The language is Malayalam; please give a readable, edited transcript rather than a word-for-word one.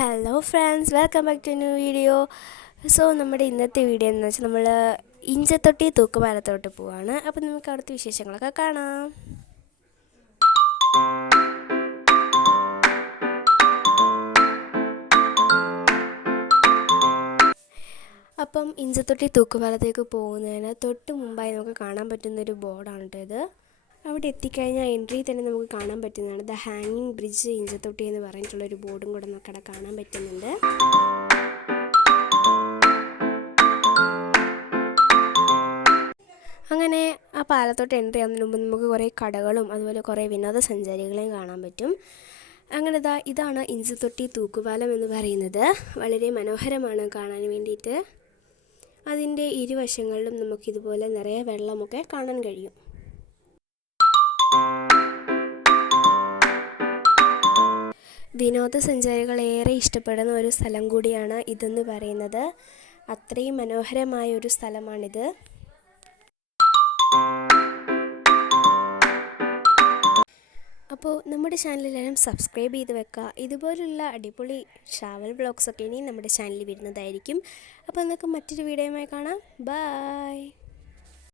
Hello friends, welcome back to new video. നമ്മുടെ ഇന്നത്തെ വീഡിയോ എന്ന് വെച്ചാൽ നമ്മൾ ഇഞ്ചത്തൊട്ടി തൂക്കുപാലത്തോട്ട് പോവാണ്. അപ്പോൾ നമുക്ക് അവിടുത്തെ വിശേഷങ്ങളൊക്കെ കാണാം. അപ്പം ഇഞ്ചത്തൊട്ടി തൂക്കുപാലത്തേക്ക് പോകുന്നതിന് തൊട്ട് മുമ്പായി നമുക്ക് കാണാൻ പറ്റുന്നൊരു ബോർഡാണ് ഇത്. അവിടെ എത്തിക്കഴിഞ്ഞാൽ എൻട്രി തന്നെ നമുക്ക് കാണാൻ പറ്റുന്നതാണ് ദ ഹാങ്ങിങ് ബ്രിഡ്ജ് ഇഞ്ചത്തൊട്ടി എന്ന് പറഞ്ഞിട്ടുള്ളൊരു ബോർഡും കൂടെ നമുക്കവിടെ കാണാൻ പറ്റുന്നുണ്ട്. അങ്ങനെ ആ പാലത്തോട്ട് എൻട്രി ആവുന്നതിന് മുമ്പ് നമുക്ക് കുറേ കടകളും അതുപോലെ കുറേ വിനോദസഞ്ചാരികളെയും കാണാൻ പറ്റും. അങ്ങനെ ഇതാണ് ഇഞ്ചത്തൊട്ടി തൂക്കുപാലം എന്ന് പറയുന്നത്. വളരെ മനോഹരമാണ് കാണാൻ വേണ്ടിയിട്ട്. അതിൻ്റെ ഇരുവശങ്ങളിലും നമുക്കിതുപോലെ നിറയെ വെള്ളമൊക്കെ കാണാൻ കഴിയും. വിനോദസഞ്ചാരികൾ ഏറെ ഇഷ്ടപ്പെടുന്ന ഒരു സ്ഥലം കൂടിയാണ് ഇതെന്ന് പറയുന്നത്. അത്രയും മനോഹരമായ ഒരു സ്ഥലമാണിത്. അപ്പോൾ നമ്മുടെ ചാനലിലെല്ലാം സബ്സ്ക്രൈബ് ചെയ്ത് വെക്കുക. ഇതുപോലുള്ള അടിപൊളി ട്രാവൽ വ്ളോഗ്സൊക്കെ ഇനി നമ്മുടെ ചാനലിൽ വരുന്നതായിരിക്കും. അപ്പോൾ നമുക്ക് മറ്റൊരു വീഡിയോയുമായി കാണാം. ബൈ.